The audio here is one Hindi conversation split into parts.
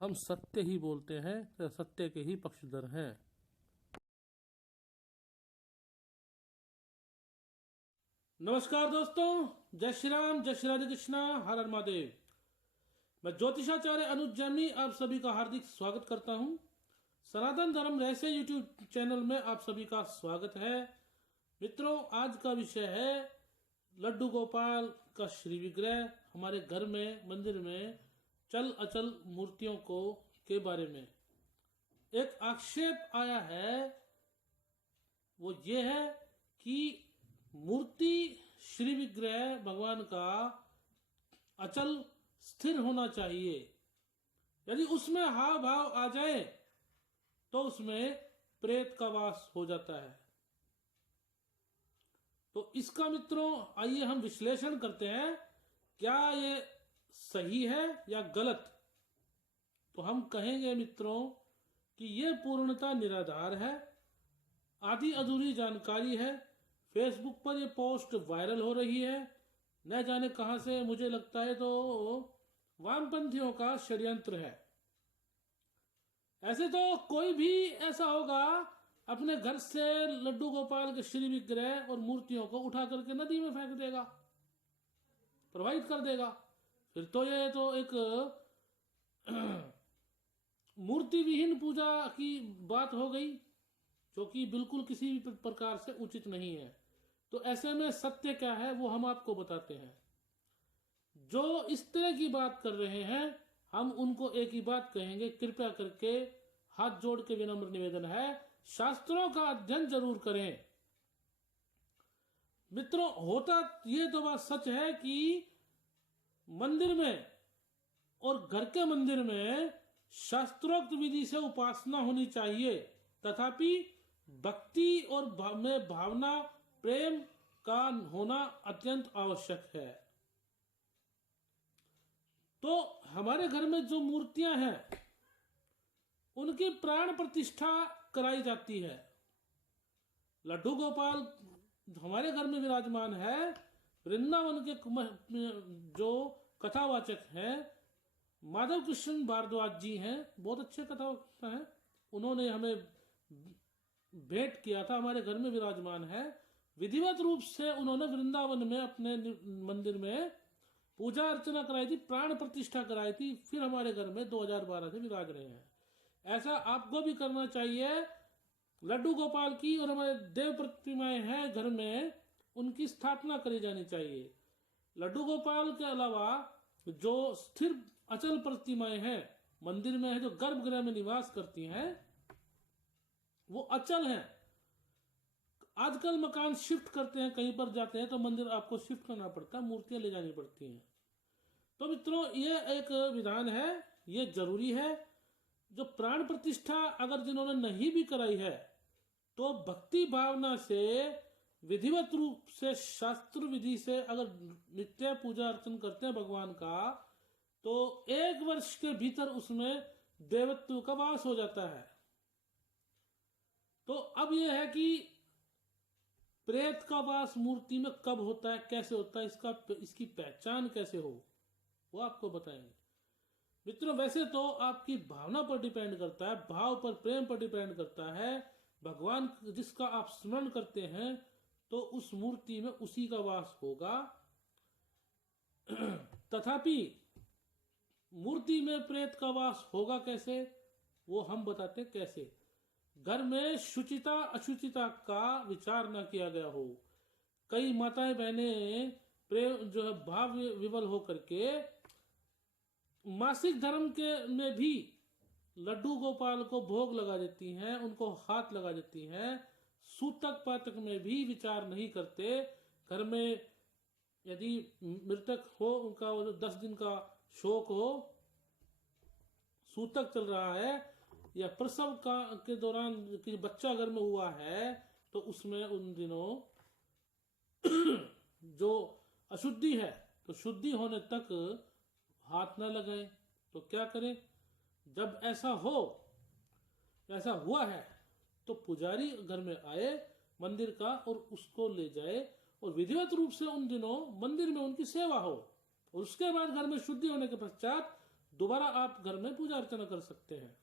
हम सत्य ही बोलते हैं, सत्य के ही पक्षधर हैं। नमस्कार दोस्तों, जय श्री राम, जय श्री राधे कृष्णा, हर हर महादेव। मैं ज्योतिषाचार्य अनुज जैमिनी आप सभी का हार्दिक स्वागत करता हूं। सनातन धर्म रहस्य यूट्यूब चैनल में आप सभी का स्वागत है। मित्रों, आज का विषय है लड्डू गोपाल का श्री विग्रह हमारे घर में, मंदिर में चल अचल मूर्तियों को के बारे में। एक आक्षेप आया है, वो ये है कि मूर्ति श्री विग्रह भगवान का अचल स्थिर होना चाहिए। यदि उसमें हाव भाव आ जाए तो उसमें प्रेत का वास हो जाता है। तो इसका मित्रों आइए हम विश्लेषण करते हैं, क्या ये सही है या गलत। तो हम कहेंगे मित्रों कि ये पूर्णतः निराधार है, आधी अधूरी जानकारी है। फेसबुक पर ये पोस्ट वायरल हो रही है, न जाने कहां से। मुझे लगता है तो वामपंथियों का षड्यंत्र है। ऐसे तो कोई भी ऐसा होगा अपने घर से लड्डू गोपाल के श्री विग्रह और मूर्तियों को उठा करके नदी में फेंक देगा, प्रवाहित कर देगा। फिर तो ये तो एक मूर्ति विहीन पूजा की बात हो गई, जो कि बिल्कुल किसी भी प्रकार से उचित नहीं है। तो ऐसे में सत्य क्या है वो हम आपको बताते हैं। जो इस तरह की बात कर रहे हैं, हम उनको एक ही बात कहेंगे, कृपया करके हाथ जोड़ के विनम्र निवेदन है, शास्त्रों का अध्ययन जरूर करें। मित्रों, होता ये तो बात सच है कि मंदिर में और घर के मंदिर में शास्त्रोक्त विधि से उपासना होनी चाहिए, तथापि भक्ति और में भावना, प्रेम का होना अत्यंत आवश्यक है। तो हमारे घर में जो मूर्तियां हैं उनकी प्राण प्रतिष्ठा कराई जाती है। लड्डू गोपाल हमारे घर में विराजमान है। वृंदावन के जो कथावाचक हैं माधव कृष्ण भारद्वाज जी हैं, बहुत अच्छे कथावाचक हैं। उन्होंने हमें भेंट किया था, हमारे घर में विराजमान है। विधिवत रूप से उन्होंने वृंदावन में अपने मंदिर में पूजा अर्चना कराई थी, प्राण प्रतिष्ठा कराई थी, फिर हमारे घर में 2012 से विराज रहे हैं। ऐसा आपको भी करना चाहिए। लड्डू गोपाल की और हमारे देव प्रतिमाएं हैं घर में, उनकी स्थापना करी जानी चाहिए। लड्डू गोपाल के अलावा जो स्थिर अचल प्रतिमाएं हैं मंदिर में है, जो गर्भगृह में निवास करती हैं, वो अचल हैं। आजकल मकान शिफ्ट करते हैं, कहीं पर जाते हैं तो मंदिर आपको शिफ्ट करना पड़ता है, मूर्तियां ले जानी पड़ती हैं। तो मित्रों, ये एक विधान है, ये जरूरी है। जो प्राण प्रतिष्ठा अगर जिन्होंने नहीं भी कराई है, तो भक्ति भावना से विधिवत रूप से शास्त्र विधि से अगर नित्य पूजा अर्चन करते हैं भगवान का, तो 1 वर्ष के भीतर उसमें देवत्व का वास हो जाता है। तो अब यह है कि प्रेत का वास मूर्ति में कब होता है, कैसे होता है, इसकी पहचान कैसे हो, वो आपको बताएंगे। मित्रों, वैसे तो आपकी भावना पर डिपेंड करता है, भाव पर, प्रेम पर डिपेंड करता है। भगवान जिसका आप स्मरण करते हैं तो उस मूर्ति में उसी का वास होगा। तथापि मूर्ति में प्रेत का वास होगा कैसे, वो हम बताते हैं कैसे। घर में शुचिता अशुचिता का विचार न किया गया हो। कई माताएं बहनें प्रेम जो है भाव विवल होकर के मासिक धर्म के में भी लड्डू गोपाल को भोग लगा देती हैं, उनको हाथ लगा देती हैं। सूतक पातक में भी विचार नहीं करते। घर में यदि मृतक हो, उनका 10 दिन का शोक हो, सूतक चल रहा है, या प्रसव का के दौरान कि बच्चा घर में हुआ है, तो उसमें उन दिनों जो अशुद्धि है, तो शुद्धि होने तक हाथ न लगाएं। तो क्या करें, जब ऐसा हो, ऐसा हुआ है, तो पुजारी घर में आए मंदिर का और उसको ले जाए, और विधिवत रूप से उन दिनों मंदिर में उनकी सेवा हो, और उसके बाद घर में शुद्धि होने के पश्चात दोबारा आप घर में पूजा अर्चना कर सकते हैं।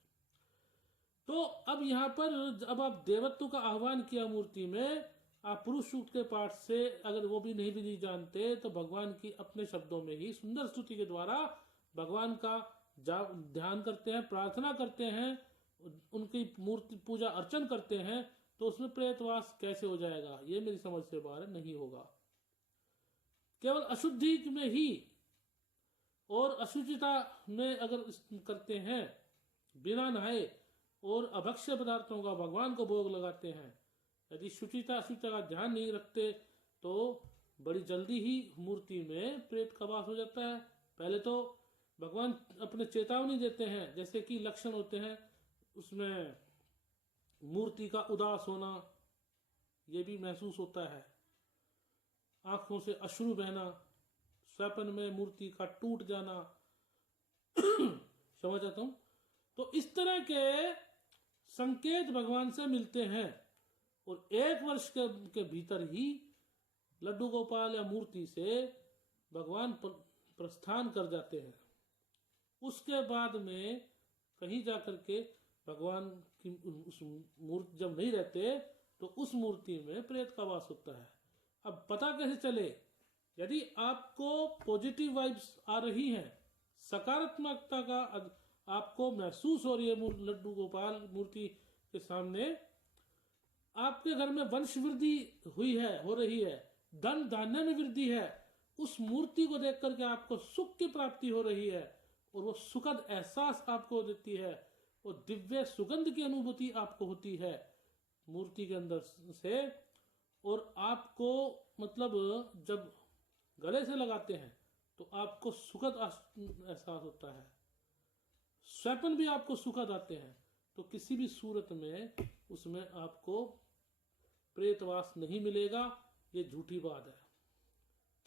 तो अब यहाँ पर जब आप देवत्व का आह्वान किया मूर्ति में, आप पुरुष सूक्त के पाठ से अगर वो भी नहीं जानते तो भगवान की अपने शब्दों में ही सुंदर स्तुति के द्वारा भगवान का ध्यान करते हैं, प्रार्थना करते हैं, उनकी मूर्ति पूजा अर्चन करते हैं, तो उसमें प्रेतवास कैसे हो जाएगा? ये मेरी समझ से बाहर नहीं होगा। केवल अशुद्धि में ही और अशुचिता में अगर करते हैं, बिना नहाए और अभक्ष्य पदार्थों का भगवान को भोग लगाते हैं, यदि शुचिता अशुचिता का ध्यान नहीं रखते तो बड़ी जल्दी ही मूर्ति में प्रेत का वास हो जाता है। पहले तो भगवान अपने चेतावनी देते हैं, जैसे कि लक्षण होते हैं उसमें मूर्ति का उदास होना, ये भी महसूस होता है, आंखों से अश्रु बहना, स्वप्न में मूर्ति का टूट जाना समझ आता हूं। तो इस तरह के संकेत भगवान से मिलते हैं और 1 वर्ष के भीतर ही लड्डू गोपाल या मूर्ति से भगवान प्रस्थान कर जाते हैं। उसके बाद में कहीं जाकर के भगवान की उस मूर्ति जब नहीं रहते तो उस मूर्ति में प्रेत का वास होता है। अब पता कैसे चले? यदि आपको पॉजिटिव वाइब्स आ रही हैं, सकारात्मकता का आपको महसूस हो रही है लड्डू गोपाल मूर्ति के सामने, आपके घर में वंश वृद्धि हुई है, हो रही है, धन धान्य में वृद्धि है, उस मूर्ति को देख करके आपको सुख की प्राप्ति हो रही है और वो सुखद एहसास आपको देती है, वो दिव्य सुगंध की अनुभूति आपको होती है मूर्ति के अंदर से, और आपको मतलब जब गले से लगाते हैं तो आपको सुखद एहसास होता है, स्वप्न भी आपको सुखद आते हैं। तो किसी भी सूरत में उसमें आपको प्रेतवास नहीं मिलेगा, ये झूठी बात है।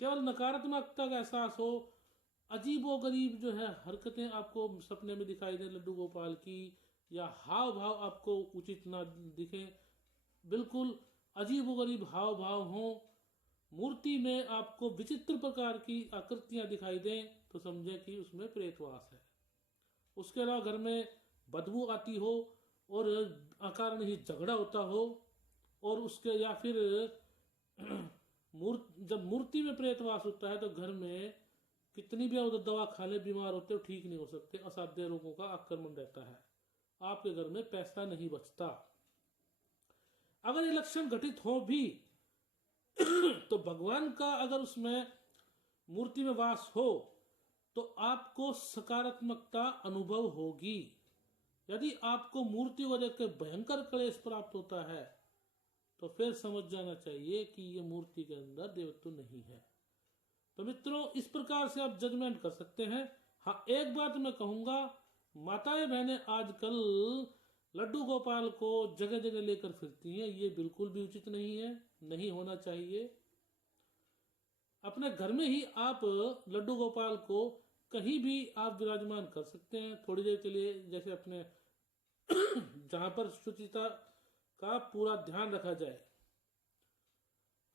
केवल नकारात्मकता का एहसास हो, अजीबो गरीब जो है हरकतें आपको सपने में दिखाई दे लड्डू गोपाल की, या हाव भाव आपको उचित ना दिखे, बिल्कुल अजीबो गरीब हाव भाव हो, मूर्ति में आपको विचित्र प्रकार की आकृतियां दिखाई दें, तो समझे कि उसमें प्रेतवास है। उसके अलावा घर में बदबू आती हो और अकारण ही झगड़ा होता हो, और उसके या फिर जब मूर्ति में प्रेतवास होता है तो घर में कितनी भी दवा खा ले बीमार होते हो ठीक नहीं हो सकते, असाध्य रोगों का आक्रमण रहता है, आपके घर में पैसा नहीं बचता। अगर ये लक्षण घटित हो भी तो भगवान का अगर उसमें मूर्ति में वास हो तो आपको सकारात्मकता अनुभव होगी। यदि आपको मूर्ति को देख कर भयंकर क्लेश प्राप्त होता है तो फिर समझ जाना चाहिए कि ये मूर्ति के अंदर देवत्व नहीं है। तो मित्रों, इस प्रकार से आप जजमेंट कर सकते हैं। हाँ, एक बात मैं कहूंगा, माताएं बहनें आजकल लड्डू गोपाल को जगह जगह लेकर फिरती हैं, ये बिल्कुल भी उचित नहीं है, नहीं होना चाहिए। अपने घर में ही आप लड्डू गोपाल को कहीं भी आप विराजमान कर सकते हैं थोड़ी देर के लिए, जैसे अपने जहां पर शुचिता का पूरा ध्यान रखा जाए।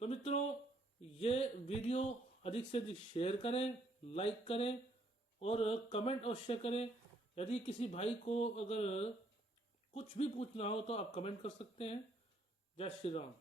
तो मित्रों, ये वीडियो अधिक से अधिक शेयर करें, लाइक करें और कमेंट अवश्य करें। यदि किसी भाई को अगर कुछ भी पूछना हो तो आप कमेंट कर सकते हैं। जय श्री राम।